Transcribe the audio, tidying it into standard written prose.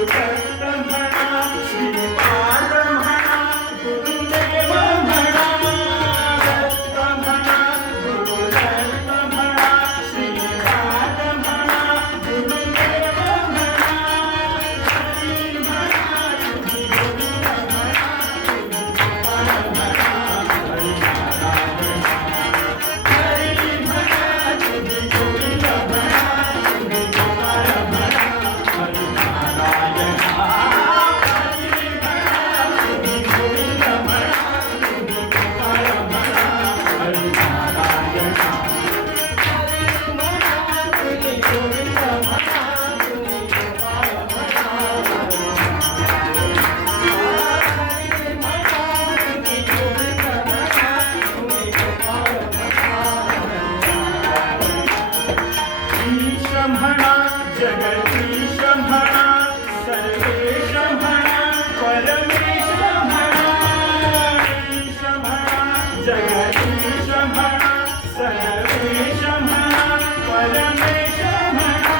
गुरुदत्त म्हणा श्रीपाद म्हणा गुरुदेव म्हणा दत्त म्हणा गुरुदत्त म्हणा श्रीपाद म्हणा गुरुदेव म्हणा हरी म्हणा तुम्ही गोविंद म्हणा तुम्ही गोपाळ म्हणा हरी नारायण हरी म्हणा तुम्ही गोविंद म्हणा तुम्ही गोपाळ म्हणा हरी नारायण हरी म्हणा तुम्ही गोविंद म्हणा तुम्ही गोपाळ म्हणा हरी नारायण हरी म्हणा तुम्ही गोविंद म्हणा तुम्ही गोपाळ म्हणा हरी म्हणा तुम्ही गोविंद म्हणा तुम्ही गोपाळ ईश म्हणा जगदीश म्हणा सर्वेश म्हणा परमेश म्हणा ईश म्हणा जगदीश म्हणा सर्वेश म्हणा परमेश म्हणा